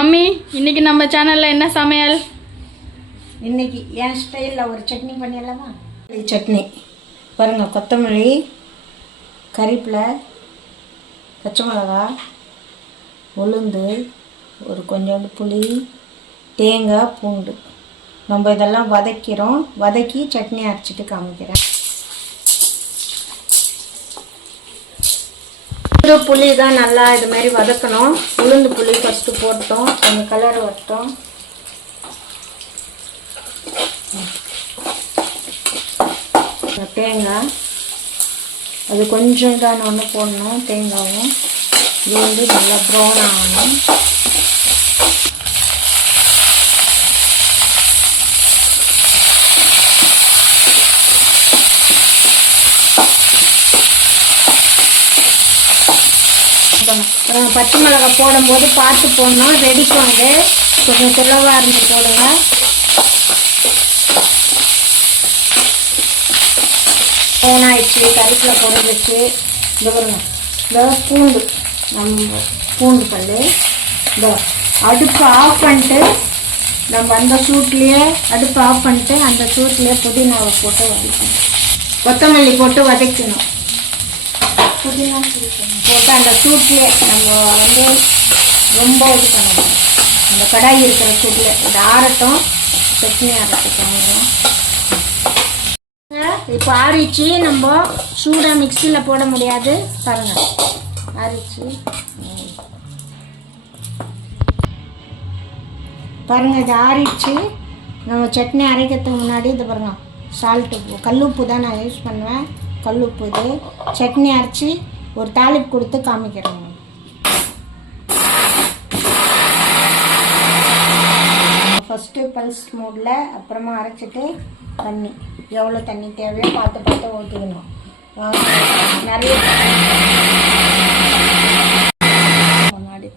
Mummy இன்னைக்கு நம்ம சேனல்ல என்ன சமையல்? இன்னைக்கு என் ஸ்டைலில் ஒரு சட்னி பண்ணிடலாமா? சட்னி பாருங்க, கொத்தமல்லி, கறிவேப்பிலை, பச்சை மிளகா, உளுந்து, ஒரு கொஞ்சோண்டு புளி, தேங்காய், பூண்டு. நம்ம இதெல்லாம் வதக்கி சட்னி அரைச்சிட்டு காமிக்கிறேன். புளி தான் நல்லா இது மாதிரி வதக்கணும். உளுந்து புளி ஃபஸ்ட்டு போட்டோம், கொஞ்சம் கலர் வரட்டும். தேங்காய் அது கொஞ்சம் தான் ஒன்று போடணும். தேங்காயும் இது வந்து நல்லா ப்ரௌன் ஆகணும். பச்சை மிளகாய் போடும்போது பார்த்து போடணும். ரெடிக்கும் அது கொஞ்சம் குள்ளவாக இருந்து போடுங்க. ஆயிடுச்சு, கறிப்பில் பொறிஞ்சிச்சு. இந்த பாருங்க, இந்த பூண்டு, நம்ம பூண்டு பல். இந்த அடுப்பு ஆஃப் பண்ணிட்டு நம்ம அந்த சூட்லேயே அடுப்பு ஆஃப் பண்ணிட்டு அந்த சூட்லேயே புதினாவை போட்டு வதக்கணும். கொத்தமல்லி போட்டு வதக்கணும். புதினா போட்டு அந்த சூட்லேயே நம்ம வந்து ரொம்ப இது பண்ணணும். அந்த கடாய் இருக்கிற சூட்டில் இது ஆறட்டும், சட்னி அரைச்சிக்கணும். இப்போ ஆறிச்சு, நம்ம சூடாக மிக்சியில் போட முடியாது. பாருங்கள், ஆறிச்சு பாருங்கள், இது ஆறிச்சு. நம்ம சட்னி அரைக்கிறதுக்கு முன்னாடி இது பாருங்கள், சால்ட்டு, கல்லுப்பு தான் நான் யூஸ் பண்ணுவேன். கல்லுப்பு. இது சட்னி அரைச்சி ஒரு தாளிப்பு கொடுத்து காமிக்கிறேங்க. ஃபஸ்ட்டு பல்ஸ் மூடில், அப்புறமா அரைச்சிட்டு தண்ணி எவ்வளோ தண்ணி தேவையோ பார்த்து ஊற்றிக்கணும். நிறைய முன்னாடி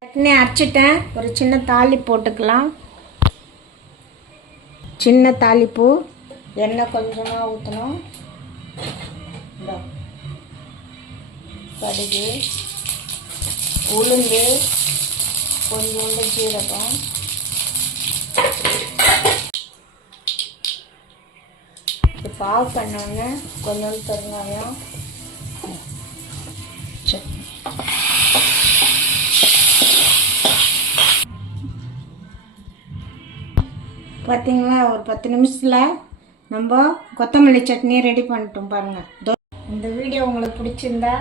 சட்னி அரைச்சிட்டேன். ஒரு சின்ன தாளிப்பு போட்டுக்கலாம். சின்ன தாளிப்பு, எண்ணெய் கொஞ்சமாக ஊற்றணும். கடுகு, உளுந்து, கொஞ்சோண்டு ஜீரகம், இப்போ ஆஃப் பண்ணோன்னே கொஞ்சோண்டு பெருங்காயம், சட்னி. பார்த்தீங்களா, ஒரு 10 நிமிஷத்தில் நம்ம கொத்தமல்லி சட்னி ரெடி பண்ணிட்டோம். பாருங்கள். இந்த வீடியோ உங்களுக்கு பிடிச்சிருந்தா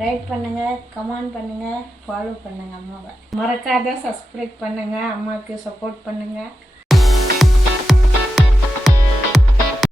லைக் பண்ணுங்கள், கமெண்ட் பண்ணுங்கள், ஃபாலோ பண்ணுங்கள். அம்மாவை மறக்காத சப்ஸ்கிரைப் பண்ணுங்கள். அம்மாவுக்கு சப்போர்ட் பண்ணுங்கள்.